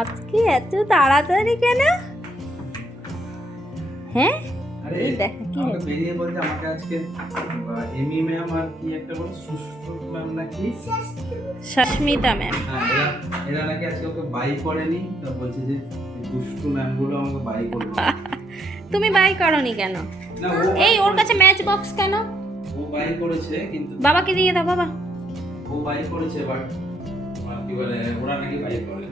আজকে এত তাড়াতাড়ি কেন? হ্যাঁ? এই দেখ, কি বেরিয়ে বলছে আমাকে আজকে এমি ম্যাম আর কি একটা বলে সুষ্ঠু ম্যাম নাকি? সস্মিতা ম্যাম হ্যাঁ এরা এরা নাকি আজকে ওকে বাই করেনি তো বলছে যে দুষ্টু ম্যামগুলো আমাকে বাই করবে। তুমি বাই করনি কেন? এই ওর কাছে ম্যাচ বক্স কেন? ও বাই করেছে কিন্তু বাবাকে দিয়ে দাও বাবা। ও বাই করেছে বাট কি বলে ওরা নাকি বাই করেনি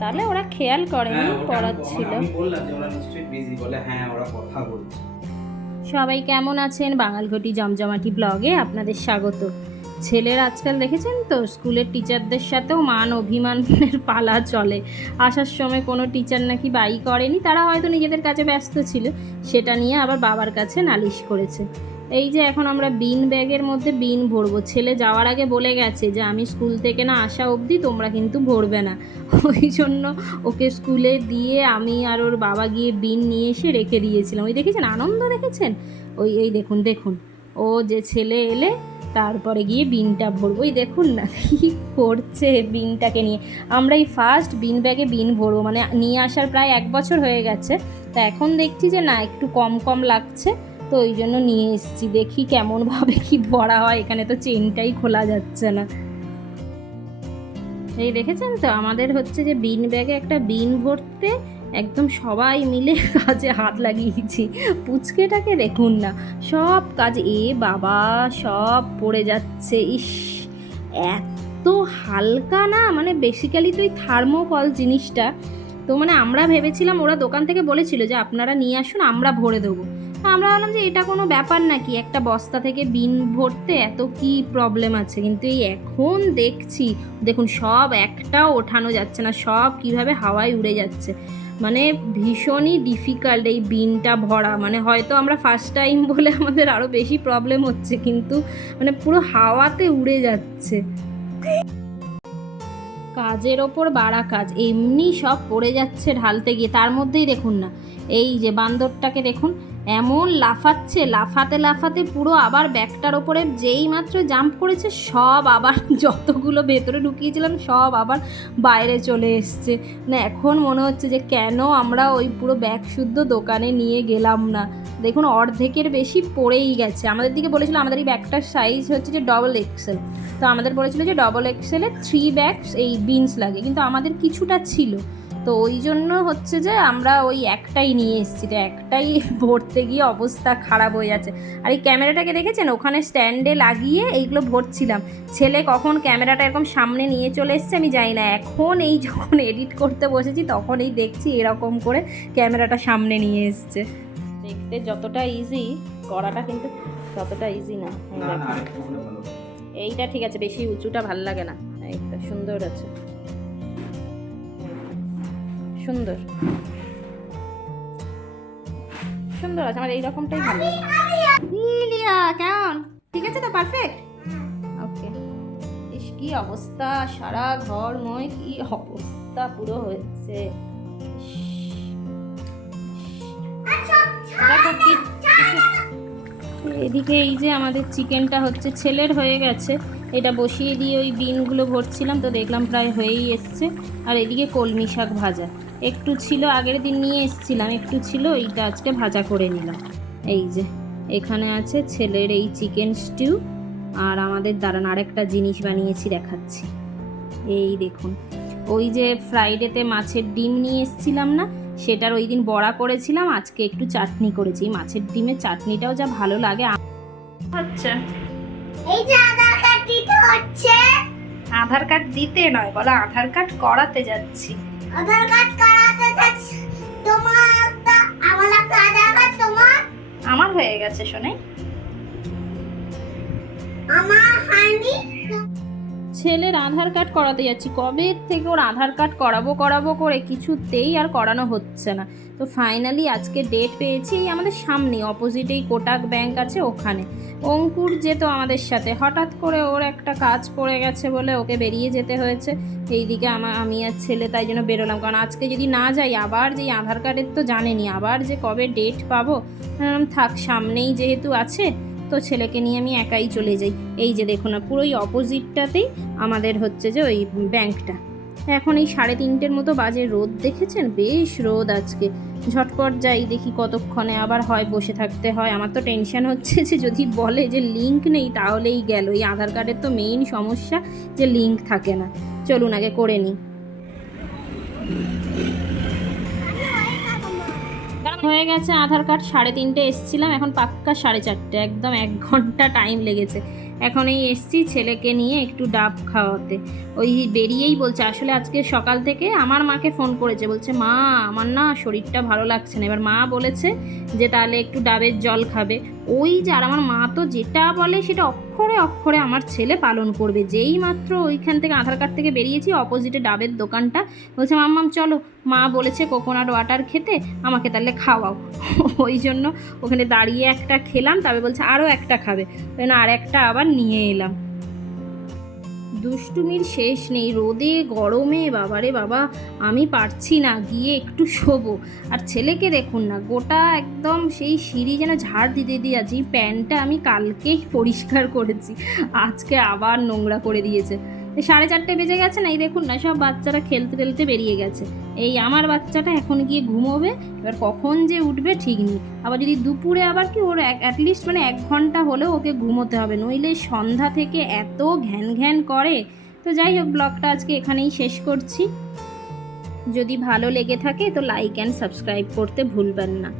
তাহলে ওরা খেয়াল করেনি হ্যাঁ, পড়াচ্ছিল আমি বললাম যে ওরা নিশ্চয়ই বিজি বলে হ্যাঁ ওরা কথা বলছে। সবাই কেমন আছেন? বাঙালঘটি জমজমাটি ব্লগে আপনাদের স্বাগত। ছেলের আজকাল দেখেছেন তো স্কুলের টিচারদের সাথেও মান অভিমানের পালা চলে। আসার সময় কোনো টিচার নাকি বাই করেনি তারা হয়তো নিজেদের কাছে ব্যস্ত ছিল সেটা নিয়ে আবার বাবার কাছে নালিশ করেছে। এই যে এখন আমরা বিন ব্যাগের মধ্যে বিন ভরবো। ছেলে যাওয়ার আগে বলে গেছে যে, আমি স্কুল থেকে না আসা অবধি তোমরা কিন্তু ভরবে না। ওই জন্য ওকে স্কুলে দিয়ে আমি আর ওর বাবা গিয়ে বিন নিয়ে এসে রেখে দিয়েছিলাম। ওই দেখেছেন? আনন্দ দেখেছেন? ওই, এই দেখুন দেখুন। ও যে ছেলে এলে তারপরে গিয়ে বিনটা ভরবো। ওই দেখুন না, কি করছে বিনটাকে নিয়ে। আমরা এই ফার্স্ট বিন ব্যাগে বিন ভরবো। মানে নিয়ে আসার প্রায় এক বছর হয়ে গেছে। তা এখন দেখছি যে না, একটু কম কম লাগছে। তো ওই জন্য নিয়ে এসেছি। দেখি কেমনভাবে কি ভরা হয়। এখানে তো চেনটাই খোলা যাচ্ছে না। এই দেখেছেন তো? আমাদের হচ্ছে যে বিন ব্যাগে একটা বিন ভরতে একদম সবাই মিলে কাজে হাত লাগিয়েছি। পুচকেটাকে দেখুন না। সব কাজ এ বাবা, সব পড়ে যাচ্ছে। ইস, এত হালকা না? মানে বেসিক্যালি তো এই থার্মোকল জিনিসটা। তো মানে আমরা ভেবেছিলাম, ওরা দোকান থেকে বলেছিল যে আপনারা নিয়ে আসুন, আমরা ভরে দেবো। আমরা ভাবলাম যে এটা কোনো ব্যাপার নাকি? একটা বস্তা থেকে বিন ভরতে এত কি প্রবলেম আছে? কিন্তু এই এখন দেখছি, দেখুন সব একটাও ওঠানো যাচ্ছে না, সব কীভাবে হাওয়ায় উড়ে যাচ্ছে। মানে ভীষণই ডিফিকাল্ট এই বিনটা ভরা। মানে হয়তো আমরা ফার্স্ট টাইম বলে আমাদের আরও বেশি প্রবলেম হচ্ছে, কিন্তু মানে পুরো হাওয়াতে উড়ে যাচ্ছে। কাজের ওপর বাড়া কাজ, এমনি সব পড়ে যাচ্ছে ঢালতে গিয়ে। তার মধ্যেই দেখুন না, এই যে বান্দরটাকে দেখুন এমন লাফাচ্ছে, লাফাতে লাফাতে পুরো আবার ব্যাগটার ওপরে যেই মাত্র জাম্প করেছে, সব আবার যতগুলো ভেতরে ঢুকিয়েছিলাম, সব আবার বাইরে চলে এসছে। না, এখন মনে হচ্ছে যে কেন আমরা ওই পুরো ব্যাগ শুদ্ধ দোকানে নিয়ে গেলাম না। দেখুন, অর্ধেকের বেশি পড়েই গেছে। আমাদের দিকে বলেছিল, আমাদের এই ব্যাগটার সাইজ হচ্ছে যে ডবল এক্সেল তো আমাদের বলেছিল যে ডবল এক্সেলে থ্রি ব্যাগস এই বিনস লাগে। কিন্তু আমাদের কিছুটা ছিল। তো ওই জন্য হচ্ছে যে আমরা ওই একটাই নিয়ে এসেছি তো একটাই ভরতে গিয়ে অবস্থা খারাপ হয়ে যাচ্ছে। আর এই ক্যামেরাটাকে দেখেছেন? ওখানে স্ট্যান্ডে লাগিয়ে এইগুলো ভরছিলাম। ছেলে কখন ক্যামেরাটা এরকম সামনে নিয়ে চলে এসছে আমি জানি না। এখন এই যখন এডিট করতে বসেছি তখন এই দেখছি এরকম করে ক্যামেরাটা সামনে নিয়ে এসছে। দেখতে যতটা ইজি করাটা কিন্তু ততটা ইজি না। এইটা ঠিক আছে বেশি উঁচুটা ভালো লাগে না। এইটা সুন্দর আছে। সুন্দর। সুন্দর আছে আমার এইরকমটাই ভালো লিলিয়া কেমন? ঠিক আছে তো পারফেক্ট ওকে ইস কি অবস্থা সারা ঘর ময় কি অবস্থা পুরো হয়েছে। কিছু- এদিকে এই যে আমাদের চিকেনটা হচ্ছে ছেলের হয়ে গেছে। এটা বসিয়ে দিয়ে ওই বিনগুলো ভরছিলাম তো দেখলাম প্রায় হয়েই এসছে। আর এদিকে কলমি শাক ভাজা। একটু ছিল আগের দিন নিয়ে এসছিলাম একটু ছিল এইটা আজকে ভাজা করে নিলাম। এই যে এখানে আছে ছেলের এই চিকেন স্টিউ আর আমাদের দাঁড়ান আরেকটা জিনিস বানিয়েছি দেখাচ্ছি। এই দেখুন ওই যে ফ্রাইডেতে মাছের ডিম নিয়ে এসছিলাম না সেটার ওই দিন বড়া করেছিলাম আজকে একটু চাটনি করেছি। মাছের ডিমের চাটনিটাও যা ভালো লাগে আচ্ছা। এই যে দিতে হচ্ছে। আধার কার্ড দিতে নয় বলো আধার কার্ড করাতে যাচ্ছি। আধার কার্ড করাতে যাচ্ছি। তোমার আমার একটা আধার কার্ড তোমার? আমার হয়ে গেছে শোনাই আমার হয়নি। ছেলের আধার কার্ড করাতে যাচ্ছি। কবে থেকে ওর আধার কার্ড করাবো করাবো করে কিছুতেই আর করানো হচ্ছে না। তো ফাইনালি আজকে ডেট পেয়েছি আমাদের সামনে অপোজিটেই কোটাক ব্যাংক আছে ওখানে। অঙ্কুর যেত আমাদের সাথে। হঠাৎ করে ওর একটা কাজ পড়ে গেছে বলে ওকে বেরিয়ে যেতে হয়েছে। এইদিকে আমার আমি আর ছেলে তাই জন্য বেরোলাম। কারণ আজকে যদি না যাই, আবার যেই আধার কার্ডের তো জানেনি, আবার যে কবে ডেট পাবো থাক, সামনেই যেহেতু আছে তো ছেলেকে নিয়ে আমি একাই চলে যাই। এই যে দেখো না, পুরোই অপোজিটটাতেই আমাদের হচ্ছে যে ওই ব্যাংকটা। এখন এই সাড়ে তিনটের মতো বাজে রোদ দেখেছেন? বেশ রোদ আজকে। ঝটপট যাই দেখি কতক্ষণে আবার হয়, বসে থাকতে হয়। আমার তো টেনশন হচ্ছে যে যদি বলে যে লিঙ্ক নেই, তাহলেই গেল। এই আধার কার্ডের তো মেইন সমস্যা যে লিঙ্ক থাকে না। চলুন আগে করে নিই। হয়ে গেছে আধার কার্ড, সাড়ে তিনটে এসছিলাম, এখন পাক্কা সাড়ে চারটে, একদম এক ঘণ্টা টাইম লেগেছে। এখন এই এসছি ছেলেকে নিয়ে একটু ডাব খাওয়াতে। ওই বেরিয়েই বলছে, আসলে আজকে সকাল থেকে আমার মাকে ফোন করেছে, বলছে, মা, আমার না শরীরটা ভালো লাগছে না। এবার মা বলেছে যে, তাহলে একটু ডাবের জল খাবে। ওই যে, আর আমার মা তো যেটা বলে সেটা অক্ষরে অক্ষরে আমার ছেলে পালন করবে। যেই মাত্র ওইখান থেকে আধার কার্ড থেকে বেরিয়েছি অপোজিটে ডাবের দোকানটা। বলছে মাম্মাম চলো। মা বলেছে কোকোনাট ওয়াটার খেতে, আমাকে তাহলে খাওয়াও। ওই জন্য ওখানে দাঁড়িয়ে একটা খেলাম তবে বলছে আরও একটা খাবে। ওই আর একটা আবার নিয়ে এলাম। দুষ্টুমির শেষ নেই। রোদে, গরমে, বাবারে বাবা, আমি পারছি না, গিয়ে একটু শোবো। আর ছেলেকে দেখুন না, গোটা একদম সেই সিঁড়ি যেন ঝাড় দিতে দিয়ে প্যান্টটা আমি কালকেই পরিষ্কার করেছি। আজকে আবার নোংরা করে দিয়েছে। সাড়ে চারটে বেজে গেছে না, এই দেখুন না, সব বাচ্চারা খেলতে খেলতে বেরিয়ে গেছে। এই আমার বাচ্চাটা এখন গিয়ে ঘুমোবে, এবার কখন যে উঠবে ঠিক নেই। আবার যদি দুপুরে আবার কি ওর অ্যাটলিস্ট মানে এক ঘণ্টা হলেও ওকে ঘুমোতে হবে, নইলে সন্ধ্যা থেকে এত ঘ্যান ঘ্যান করে। তো যাই হোক, ব্লগটা আজকে এখানেই শেষ করছি। যদি ভালো লেগে থাকে তো লাইক অ্যান্ড সাবস্ক্রাইব করতে ভুলবেন না।